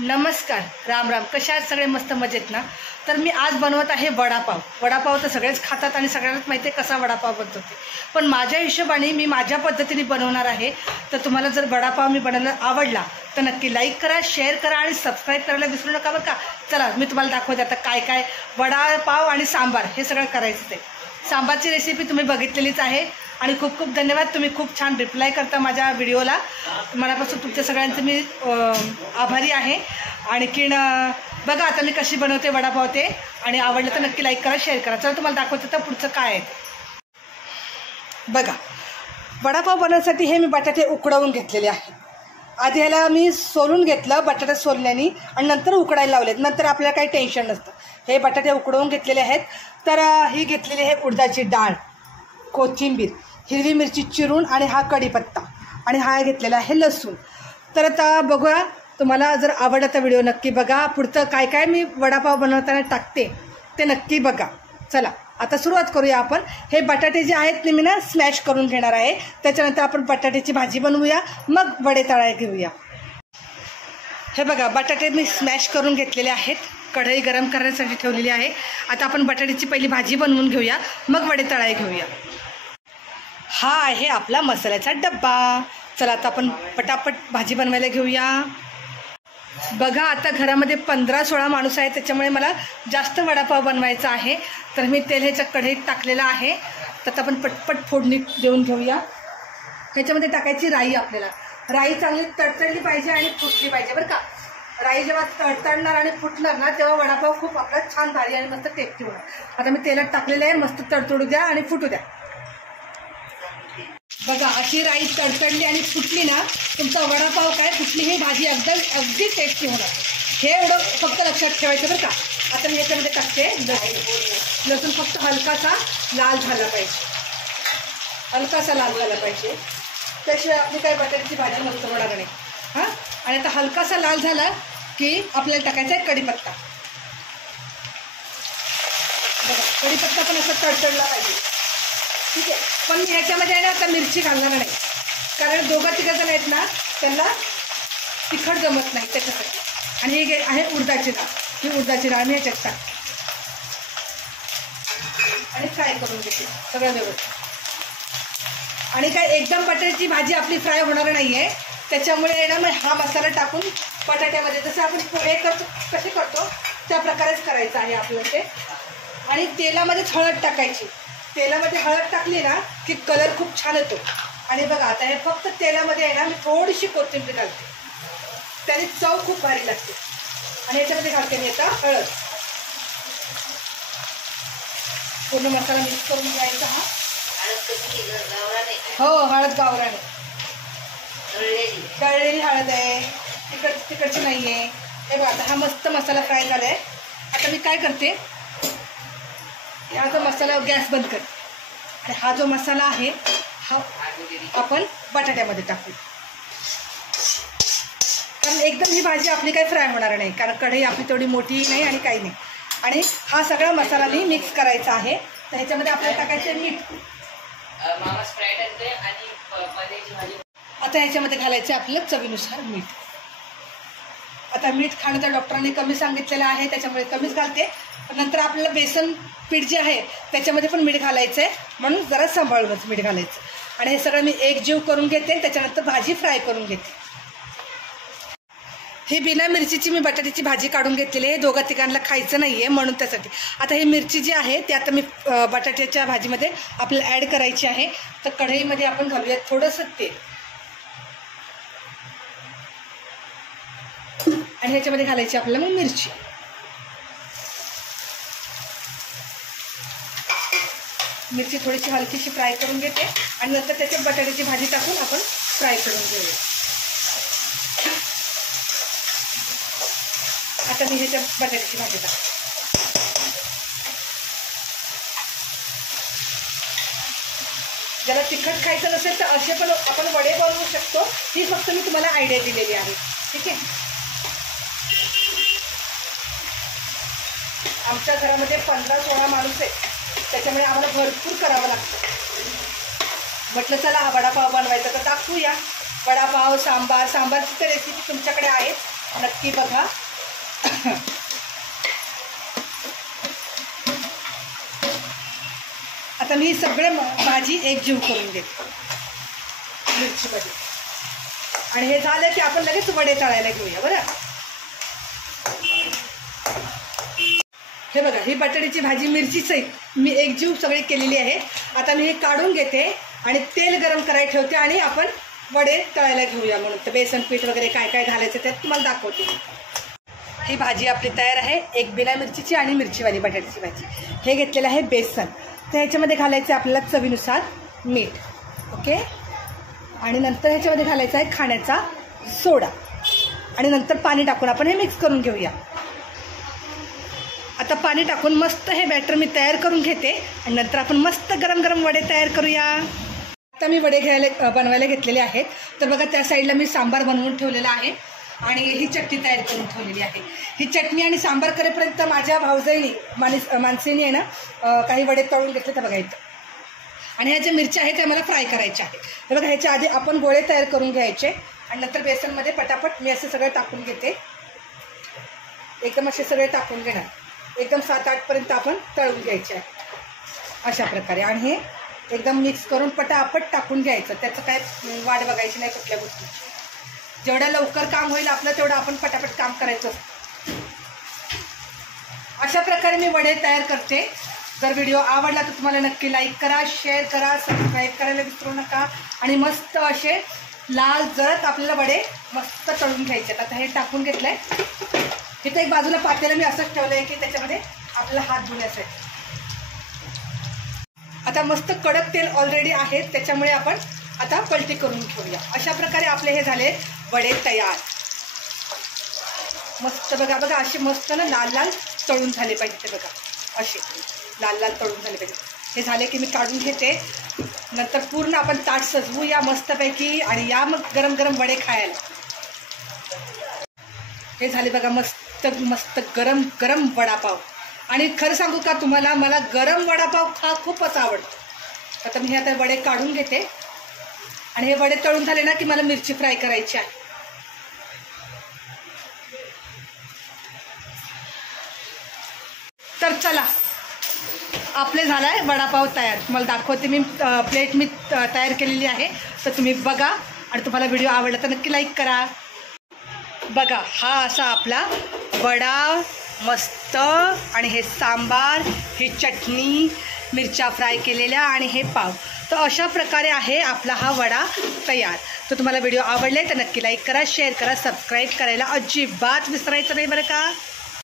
नमस्कार, राम राम. कशा आहेत सगळे? मस्त मजेत ना? तर मी आज बनवत आहे वडापाव. वडापाव तर सगळेच खातात आणि सगळ्यांनाच माहिती आहे कसा वडापाव बनतो ते. पण माझ्या हिशोबाने मी माझ्या पद्धतीने बनवणार आहे. तर तुम्हाला जर वडापाव मी बनवला आवडला तर नक्की लाईक करा, शेअर करा आणि सबस्क्राईब करायला विसरू नका बरं का. चला मी तुम्हाला दाखवते आता काय काय वडापाव आणि सांबार हे सगळं करायचं ते. सांबारची रेसिपी तुम्ही बघितलेलीच आहे आणि खूप खूप धन्यवाद. तुम्ही खूप छान रिप्लाय करता माझ्या व्हिडिओला. मनापासून तुमच्या सगळ्यांचं मी आभारी आहे. आणखीन बघा आता मी कशी बनवते वडापाव ते. आणि आवडलं तर नक्की लाईक करा, शेअर करा. चला तुम्हाला दाखवते तर पुढचं काय आहे. बघा, वडापाव बनवण्यासाठी हे मी बटाटे उकडवून घेतलेले आहे. आधी ह्याला मी सोलून घेतलं बटाटे सोलल्याने आणि नंतर उकडायला लावलेत. नंतर आपल्याला काही टेन्शन नसतं. हे बटाटे उकडवून घेतलेले आहेत. तर ही घेतलेली आहे उडदाची डाळ, कोथिंबीर, हिरवी मिरची चिरून आणि हा कढीपत्ता आणि हा घेतलेला आहे लसूण. तर आता बघूया, तुम्हाला जर आवडला तर व्हिडिओ नक्की बघा. पुढचं काय काय मी वडापाव बनवताना टाकते ते नक्की बघा. चला आता सुरुवात करूया आपण. हे बटाटे जे आहेत ते मी ना स्मॅश करून घेणार आहे. त्याच्यानंतर आपण बटाट्याची भाजी बनवूया, मग वडे तळायला घेऊया. हे बघा, बटाटे मी स्मॅश करून घेतलेले आहेत. कढई गरम करण्यासाठी ठेवलेली आहे. आता आपण बटाट्याची पहिली भाजी बनवून घेऊया, मग वडे तळायला घेऊया. हा आहे आपला मसाल्याचा डब्बा. चला आता आपण पटापट भाजी बनवायला घेऊया. बघा, आता घरामध्ये 15-16 माणूस आहे, त्याच्यामुळे मला जास्त वडापाव बनवायचा आहे. तर मी तेल ह्याच्या कढईत टाकलेलं आहे. तर आता आपण पटपट फोडणी देऊन घेऊया. ह्याच्यामध्ये टाकायची राई. आपल्याला राई चांगली तडतडली पाहिजे आणि फुटली पाहिजे बरं का. राई जेव्हा तडतडणार आणि फुटणार ना तेव्हा वडापाव खूप आपला छान भारी आणि मस्त टेस्टी होणार. आता मी तेलात टाकलेलं आहे. मस्त तडतडू द्या आणि फुटू द्या. बघा, अशी राई तडतडली आणि फुटली ना तुमचा वडापाव काय फुटली ही भाजी अगदी टेस्टी होणार. हे एवढं फक्त लक्षात ठेवायचं बरं का. आता मी ह्याच्यामध्ये टाकते लसूण. फक्त हलकासा लाल झाला पाहिजे, हलकासा लाल झाला पाहिजे, त्याशिवाय आपली काय बटाट्याची भाजी मस्त होणार नाही. हां, आणि आता हलकासा लाल झाला की आपल्याला टाकायचा आहे कढीपत्ता. बघा, कढीपत्ता पण असं तडतडला पाहिजे. ठीक आहे, पण मी ह्याच्यामध्ये आहे ना आता मिरची घालणार नाही, कारण 2-3 जण आहेत ना त्यांना तिखट जमत नाही त्याच्यासाठी. आणि हे आहे उडदाची डाळ. ही उडदाची डाळ मी ह्याच्यात टाकते आणि फ्राय करून घेते सगळं व्यवस्थित. आणि काय एकदम बटाट्याची भाजी आपली फ्राय होणार नाही आहे, त्याच्यामुळे ना मग हा मसाला टाकून बटाट्यामध्ये जसं आपण पोहे करतो कसे करतो त्या प्रकारेच करायचं आहे आपल्याला ते. आणि तेलामध्येच हळद टाकायची. तेलामध्ये हळद टाकली ना की कलर खूप छान येतो. आणि बघा, आता हे फक्त तेलामध्ये आहे ना मी थोडीशी कोथिंबीर घालते, त्याने चव खूप भारी लागते. आणि याच्यामध्ये घालते मी आता हळद. पूर्ण मसाला मिक्स करून घ्यायचा. हा हो, हळद गावराने तळलेली हळद आहे, तिकडची नाही आहे. हे बघा, आता हा मस्त मसाला फ्राय झाला आहे. आता मी काय करते, हा जो मसाला गॅस बंद करते आणि हा जो मसाला आहे हा आपण बटाट्यामध्ये टाकू. कारण एकदम ही भाजी आपली काही फ्राय होणार नाही, कारण कढई आपली तेवढी मोठी नाही आणि काही नाही. आणि हा सगळा मसाला मी मिक्स करायचा आहे. तर ह्याच्यामध्ये आपल्याला टाकायचं मीठ. आता ह्याच्यामध्ये घालायचं आपलं चवीनुसार मीठ. आता मीठ खाणं तर डॉक्टरांनी कमी सांगितलेलं आहे, त्याच्यामुळे कमीच घालते. पण नंतर आपल्याला बेसन पीठ जे आहे त्याच्यामध्ये पण मीठ घालायचं आहे, म्हणून जरा सांभाळूनच मीठ घालायचं. आणि हे सगळं मी एकजीव करून घेते. त्याच्यानंतर भाजी फ्राय करून घेते. ही बिना मिरचीची मी बटाट्याची भाजी काढून घेतलेली आहे. 2-3 खायचं नाही आहे म्हणून त्यासाठी. आता ही मिरची जी आहे ती आता मी बटाट्याच्या भाजीमध्ये आपल्याला ॲड करायची आहे. तर कढईमध्ये आपण घालूयात थोडंसं तेल आणि ह्याच्यामध्ये घालायची आपल्याला मग मिरची. मिरची थोडीशी हलकीशी फ्राय करून घेते आणि नंतर त्याच्यात बटाट्याची भाजी टाकून आपण फ्राय करून घेऊया. आता मी ह्याच्यात बटाट्याची भाजी टाकते. ज्याला तिखट खायचं नसेल तर असे पण आपण वडे बनवू शकतो. ही फक्त मी तुम्हाला आयडिया दिलेली आहे. ठीक आहे, आमच्या घरामध्ये 15-16 माणूस आहेत, त्याच्यामुळे आम्हाला भरपूर करावं लागतं. म्हटलं चला वडापाव बनवायचा तर दाखवूया. वडापाव, सांबारची तर रेसिपी तुमच्याकडे आहे. नक्की बघा. आता मी सगळे भाजी एकजीव करून घेते मिरचीमध्ये. आणि हे झालं की आपण लगेच वडे तळायला घेऊया बरं. हे बघा, ही बटाट्याची भाजी मिरचीसहित मी एकजीव सगळी केलेली आहे. आता मी हे काढून घेते आणि तेल गरम करायला ठेवते आणि आपण वडे तळायला घेऊया. म्हणून तर बेसन पीठ वगैरे काय काय घालायचं त्यात तुम्हाला दाखवते. ही भाजी आपली तयार आहे. एक बिना मिरचीची आणि मिरचीवाली बटाट्याची भाजी. हे घेतलेलं आहे बेसन. तर ह्याच्यामध्ये घालायचं आहे आपल्याला चवीनुसार मीठ. ओके. आणि नंतर ह्याच्यामध्ये घालायचा आहे खाण्याचा सोडा. आणि नंतर पाणी टाकून आपण हे मिक्स करून घेऊया. आता पाणी टाकून मस्त हे बॅटर मी तयार करून घेते आणि नंतर आपण मस्त गरम गरम वडे तयार करूया. आता मी वडे बनवायला घेतलेले आहेत. तर बघा, त्या साईडला मी सांबार बनवून ठेवलेला आहे आणि ही चटणी तयार करून ठेवलेली आहे. ही चटणी आणि सांबार करेपर्यंत माझ्या भाऊजाईनी माणसेनी आहे ना काही वडे तळून घेतले. तर बघा इथं. आणि ह्या ज्या मिरच्या आहेत त्या मला फ्राय करायच्या आहेत. हे बघा, ह्याच्या आधी आपण गोळे तयार करून घ्यायचे आणि नंतर बेसनमध्ये पटापट मी असे सगळे टाकून घेते. एकदम असे सगळे टाकून घेणार. एकदम 7-8 पर्यंत आपण तळून घ्यायचे आहे अशा प्रकारे. आणि हे एकदम मिक्स करून पटापट टाकून घ्यायचं. त्याचं काय वाट बघायची नाही कुठल्या गोष्टी. जेवढ्या लवकर काम होईल आपलं तेवढं आपण पटापट काम करायचं. अशा प्रकारे मी वडे तयार करते. जर व्हिडिओ आवडला तर तुम्हाला नक्की लाईक करा, शेअर करा, सबस्क्राईब करायला विसरू नका. आणि मस्त असे लाल जरत आपल्याला वडे मस्त तळून घ्यायचे. आता हे टाकून घेतलं आहे. इथं एक बाजूला पातेलं मी असंच ठेवलं आहे की त्याच्यामध्ये आपल्याला हात धुण्यासाठी. आता मस्त कडक तेल ऑलरेडी आहे त्याच्यामुळे आपण आता पलटी करून घेऊया. अशा प्रकारे आपले हे झाले वडे तयार. मस्त बघा बघा, असे मस्त ना लाल लाल तळून झाले पाहिजे. ते बघा असे लाल लाल तळून झाले पाहिजे. हे झाले की मी काढून घेते. नंतर पूर्ण आपण ताट सजवूया मस्तपैकी आणि या मग गरम गरम वडे खायला. हे झाले बघा मस्त मस्त गरम गरम वडापाव. आणि खरं सांगू का तुम्हाला, मला गरम वडापाव खूपच आवडतो. आता मी हे आता वडे काढून घेते आणि हे वडे तळून झाले ना की मला मिरची फ्राय करायची आहे. तर चला, आपले झाला आहे वडापाव तयार. तुम्हाला दाखवते मी. प्लेट मी तयार केलेली आहे. तर तुम्ही बघा आणि तुम्हाला व्हिडिओ आवडला तर नक्की लाईक करा. बघा, हा असा आपला वडा मस्त. आणि हे सांबार, ही चटणी, मिरच्या फ्राय केलेल्या आणि हे पाव. तर अशा प्रकारे आहे आपला हा वडा तयार. तर तुम्हाला व्हिडिओ आवडले तर नक्की लाईक करा, शेअर करा, सबस्क्राईब करायला अजिबात विसरायचं नाही बरं का.